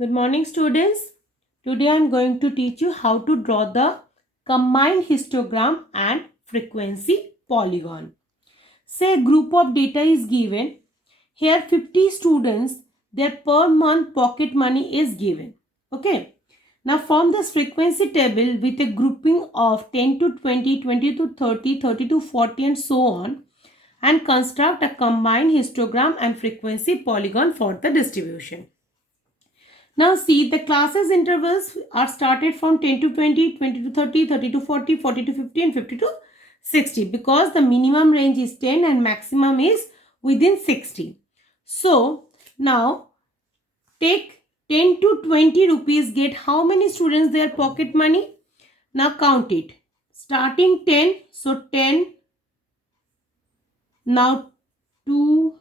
Good morning, students. Today I am going to teach you how to draw the combined histogram and frequency polygon. Say a group of data is given. Here 50 students, their per month pocket money is given. Okay. Now from this frequency table with a grouping of 10 to 20, 20 to 30, 30 to 40 and so on, and construct a combined histogram and frequency polygon for the distribution. Now see, the classes intervals are started from 10 to 20, 20 to 30, 30 to 40, 40 to 50 and 50 to 60 because the minimum range is 10 and maximum is within 60. So now take 10 to 20 rupees get how many students their pocket money? Now count it. Starting 10, so 10, now 2,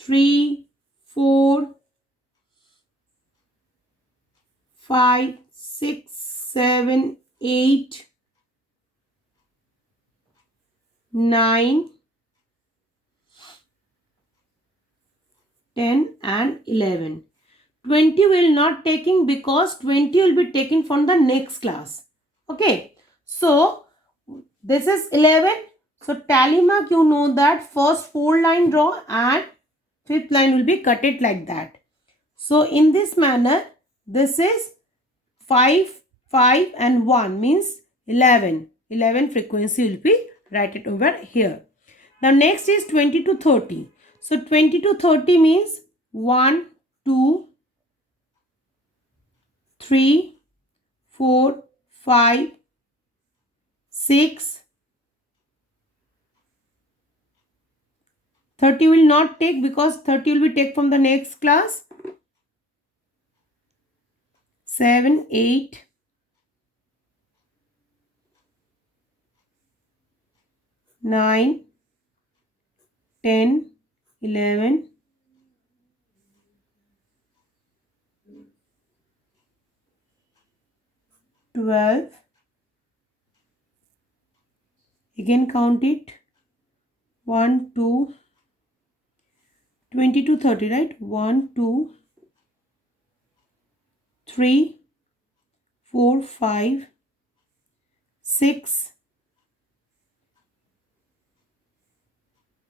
3, 4, 5, 6, 7, 8, 9, 10 and 11. 20 will not taking because 20 will be taken from the next class. Okay. So, this is 11. So, tally mark, you know that first 4 line draw and fifth line will be cut it like that. So, in this manner, this is 5, 5 and 1 means 11. 11 frequency will be write it over here. The next is 20 to 30. So 20 to 30 means 1, 2, 3, 4, 5, 6. 30 will not take because 30 will be take from the next class. 7, 8, 9, 10, 11, 12. Again count it. 1, 2, 20 to 30, right? 1, 2, 3, 4, 5, 6,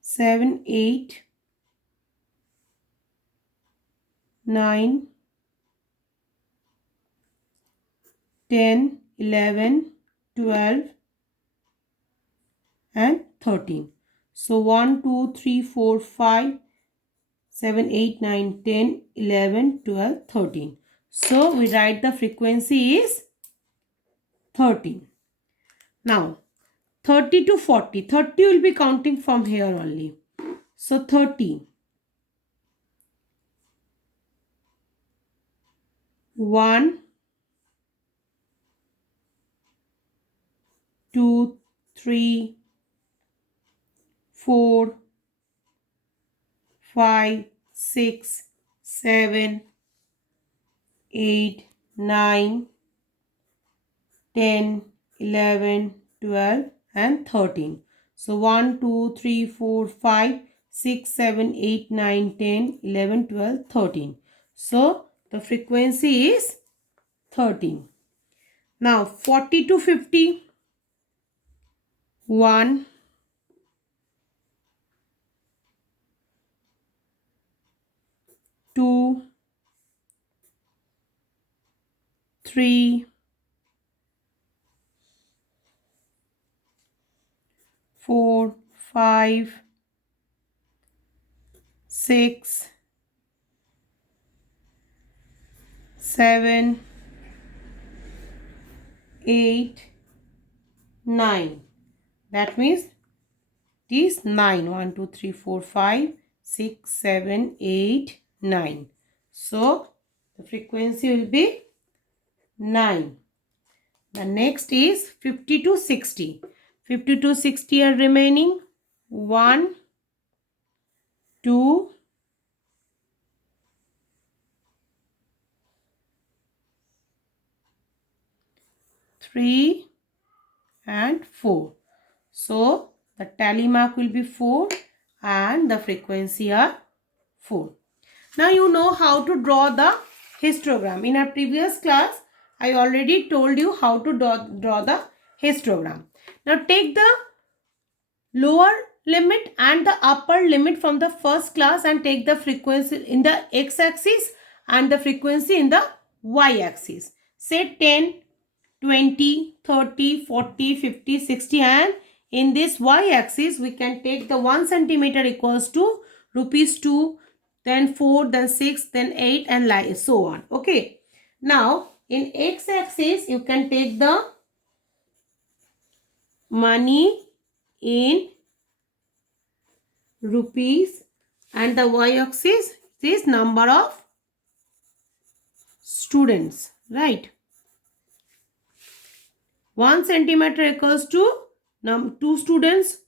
7, 8, 9, 10, 11, 12 and 13. So 1, 2, 3, 4, 5, 7, 8, 9, 10, 11, 12, 13. So we write the frequency is 13. Now 30 to 40. 30 will be counting from here only. So 30. 1, 2, 3, 4, 5, 6, 7, 8, 9, 10, 11, 12 and 13. So 1, 2, 3, 4, 5, 6, 7, 8, 9, 10, 11, 12, 13. So the frequency is 13. Now 40 to 50. 1, 2, 3, 4, 5, 6, 7, 8, 9. That means it is 9. 1, 2, 3, 4, 5, 6, 7, 8, 9. So the frequency will be 9. The next is 50 to 60. 50 to 60 are remaining. 1, 2, 3 and 4. So the tally mark will be 4 and the frequency are 4. Now you know how to draw the histogram. In our previous class, I already told you how to draw the histogram. Now take the lower limit and the upper limit from the first class and take the frequency in the x-axis and the frequency in the y-axis. Say 10, 20, 30, 40, 50, 60, and in this y-axis we can take the 1 centimeter equals to rupees 2, then 4, then 6, then 8, and so on. Okay. Now in x-axis you can take the money in rupees and the y-axis is number of students, right? 1 centimeter equals to 2 students,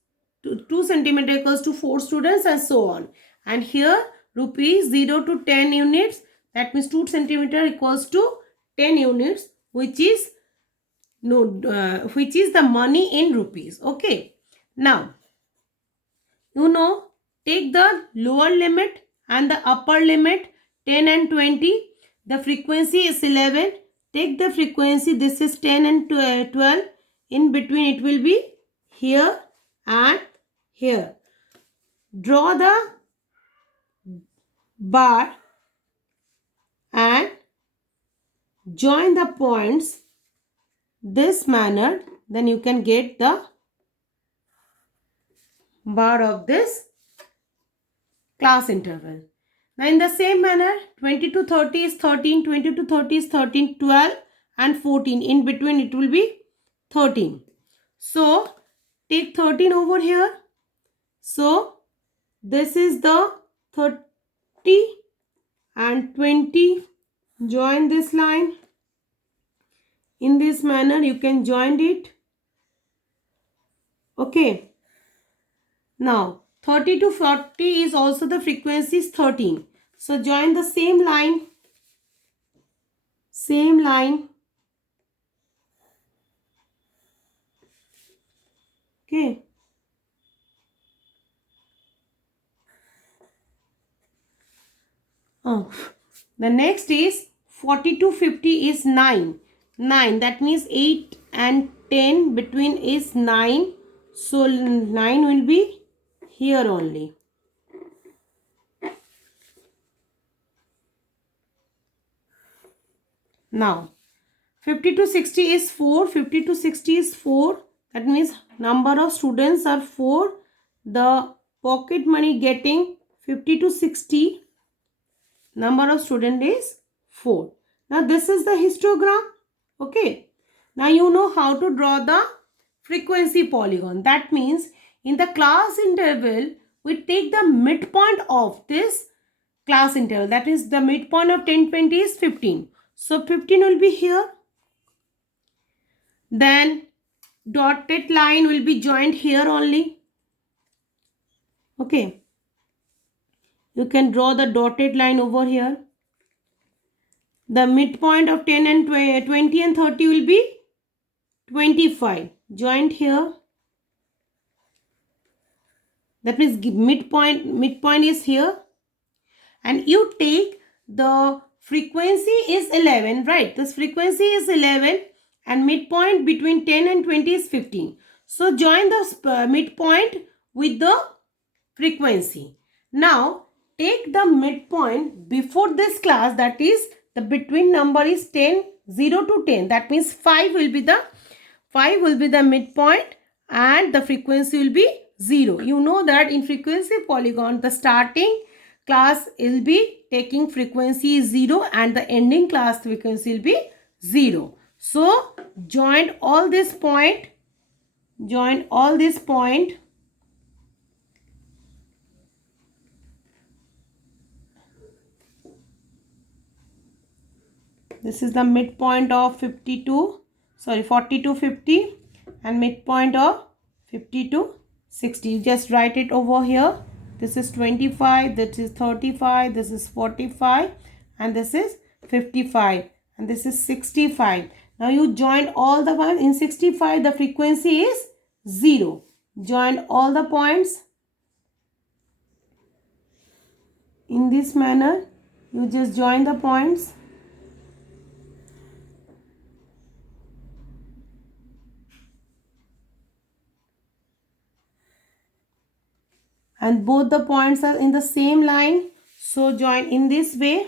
2 centimeter equals to 4 students, and so on. And here rupees 0 to 10 units, that means 2 centimeter equals to 10 units, which is the money in rupees. Okay. Now you know, take the lower limit and the upper limit 10 and 20. The frequency is 11. Take the frequency, this is 10 and 12. In between it will be here and here. Draw the bar and join the points this manner. Then you can get the bar of this class interval. Now in the same manner, 20 to 30 is 13, 20 to 30 is 13, 12 and 14. In between it will be 13. So take 13 over here. So this is the 30 and 20. Join this line. In this manner you can join it. Okay. Now 30 to 40 is also the frequency is 13. So join the same line. Same line. Okay. Oh. The next is 40 to 50 is 9. 9, that means 8 and 10 between is 9. So 9 will be here only. Now 50 to 60 is 4. 50 to 60 is 4. That means number of students are 4. The pocket money getting 50 to 60. Number of student is 4. Now this is the histogram. Okay. Now you know how to draw the frequency polygon. That means in the class interval, we take the midpoint of this class interval. That is the midpoint of 10, 20 is 15. So 15 will be here. Then dotted line will be joined here only. Okay. You can draw the dotted line over here. The midpoint of 10 and 20 and 30 will be 25. Joined here. That means midpoint is here. And you take the frequency is 11, right? This frequency is 11 and midpoint between 10 and 20 is 15. So join the midpoint with the frequency. Now take the midpoint before this class, that is the between number is 10, 0 to 10. That means 5 will be the midpoint and the frequency will be 0. You know that in frequency polygon, the starting class will be taking frequency is 0 and the ending class frequency will be 0. So join all this point. This is the midpoint of 40 to 50 and midpoint of 50 to 60. You just write it over here. This is 25, this is 35, this is 45 and this is 55 and this is 65. Now you join all the points. In 65 the frequency is 0. Join all the points in this manner You just join the points. And both the points are in the same line. So join in this way.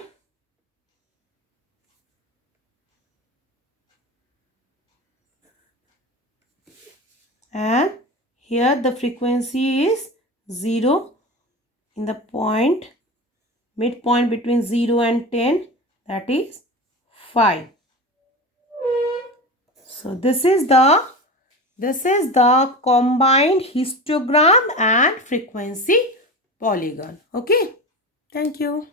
And here the frequency is 0 in the point, midpoint between 0 and 10, that is 5. So this is the combined histogram and frequency polygon. Okay. Thank you.